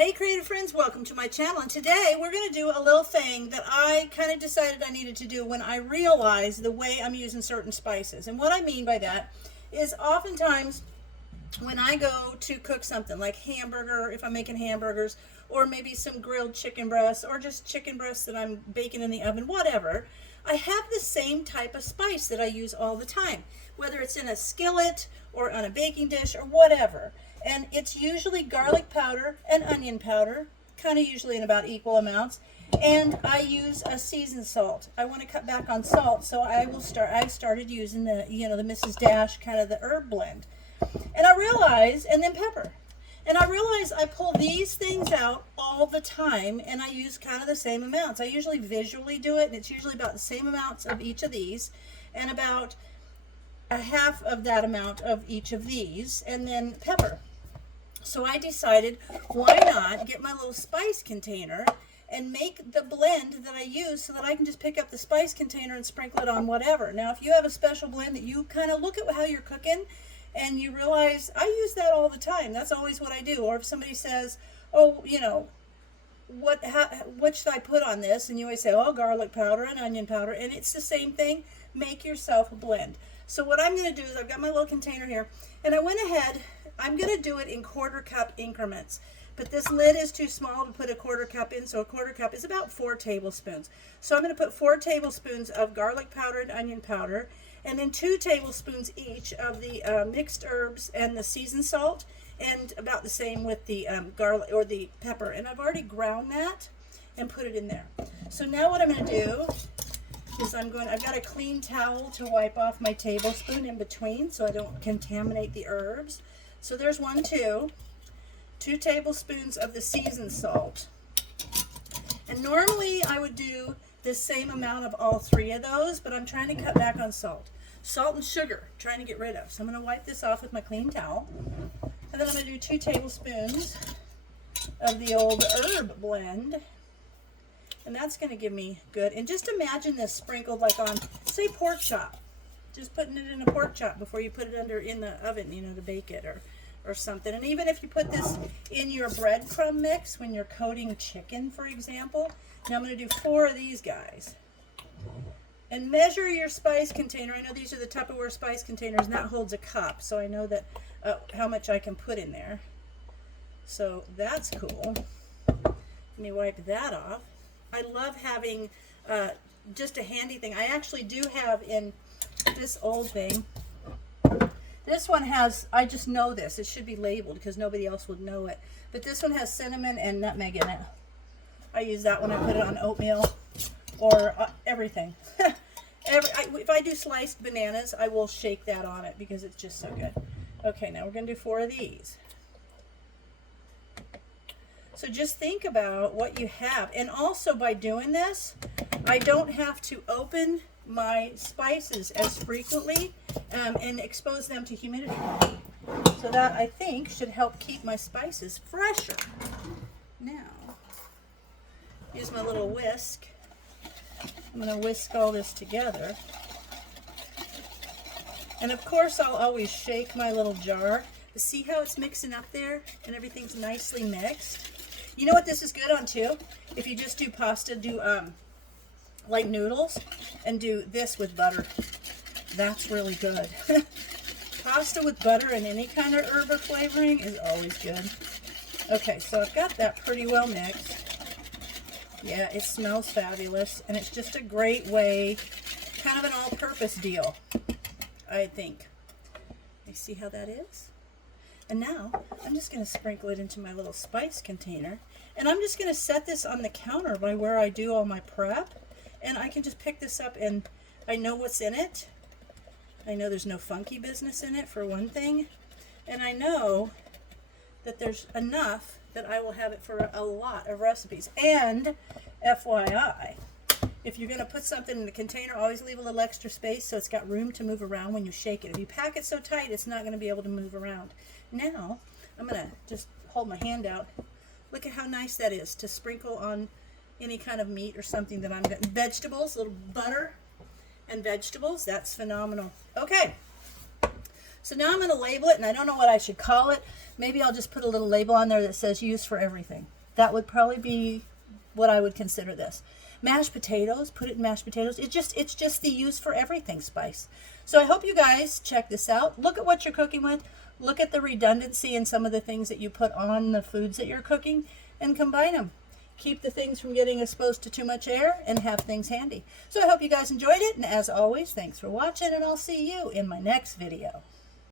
Hey creative friends, welcome to my channel, and today we're going to do a little thing that I kind of decided I needed to do when I realized the way I'm using certain spices. And what I mean by that is oftentimes when I go to cook something like hamburger, if I'm making hamburgers, or maybe some grilled chicken breasts, or just chicken breasts that I'm baking in the oven, whatever, I have the same type of spice that I use all the time, whether it's in a skillet or on a baking dish or whatever. And it's usually garlic powder and onion powder, kind of usually in about equal amounts. And I use a seasoned salt. I want to cut back on salt, so I've started using the Mrs. Dash kind of the herb blend. And I realize, and then pepper. And I realize I pull these things out all the time, and I use kind of the same amounts. I usually visually do it, and it's usually about the same amounts of each of these, and about a half of that amount of each of these, and then pepper. So I decided, why not get my little spice container and make the blend that I use so that I can just pick up the spice container and sprinkle it on whatever. Now, if you have a special blend that you kind of look at how you're cooking and you realize, I use that all the time. That's always what I do. Or if somebody says, oh, what should I put on this? And you always say, oh, garlic powder and onion powder. And it's the same thing. Make yourself a blend. So what I'm going to do is I've got my little container here, and I went ahead, I'm going to do it in 1/4 cup increments. But this lid is too small to put a 1/4 cup in, so a 1/4 cup is about 4 tablespoons. So I'm going to put 4 tablespoons of garlic powder and onion powder, and then 2 tablespoons each of the mixed herbs and the seasoned salt, and about the same with the garlic or the pepper. And I've already ground that and put it in there. So now what I'm going to do is I've got a clean towel to wipe off my tablespoon in between so I don't contaminate the herbs. So there's 2 tablespoons of the seasoned salt. And normally I would do the same amount of all 3 of those, but I'm trying to cut back on salt. Salt and sugar, trying to get rid of. So I'm going to wipe this off with my clean towel. And then I'm going to do 2 tablespoons of the old herb blend. And that's going to give me good. And just imagine this sprinkled like on, say, pork chop. Just putting it in a pork chop before you put it in the oven, to bake it or something. And even if you put this in your breadcrumb mix when you're coating chicken, for example. Now I'm going to do 4 of these guys. And measure your spice container. I know these are the Tupperware spice containers, and that holds a cup. So I know that how much I can put in there. So that's cool. Let me wipe that off. I love having just a handy thing. I actually do have in this old thing. This one has, I just know this. It should be labeled because nobody else would know it. But this one has cinnamon and nutmeg in it. I use that when I put it on oatmeal or everything. If I do sliced bananas, I will shake that on it because it's just so good. Okay, now we're going to do 4 of these. So just think about what you have. And also by doing this, I don't have to open my spices as frequently and expose them to humidity. So that, I think, should help keep my spices fresher. Now, use my little whisk. I'm going to whisk all this together. And of course, I'll always shake my little jar. See how it's mixing up there and everything's nicely mixed? You know what this is good on too? If you just do pasta, do like noodles, and do this with butter. That's really good. Pasta with butter and any kind of herb or flavoring is always good. Okay, so I've got that pretty well mixed. Yeah, it smells fabulous, and it's just a great way, kind of an all-purpose deal, I think. You see how that is? And now, I'm just going to sprinkle it into my little spice container. And I'm just going to set this on the counter by where I do all my prep. And I can just pick this up and I know what's in it. I know there's no funky business in it, for one thing. And I know that there's enough that I will have it for a lot of recipes. And FYI, if you're going to put something in the container, always leave a little extra space so it's got room to move around when you shake it. If you pack it so tight, it's not going to be able to move around. Now, I'm going to just hold my hand out. Look at how nice that is to sprinkle on any kind of meat or something that I'm going to. Vegetables, a little butter and vegetables. That's phenomenal. Okay, So now I'm going to label it, and I don't know what I should call it. Maybe I'll just put a little label on there that says used for everything. That would probably be what I would consider this. Mashed potatoes, put it in mashed potatoes. It's just the use for everything spice. So I hope you guys check this out. Look at what you're cooking with. Look at the redundancy in some of the things that you put on the foods that you're cooking and combine them. Keep the things from getting exposed to too much air and have things handy. So I hope you guys enjoyed it. And as always, thanks for watching, and I'll see you in my next video.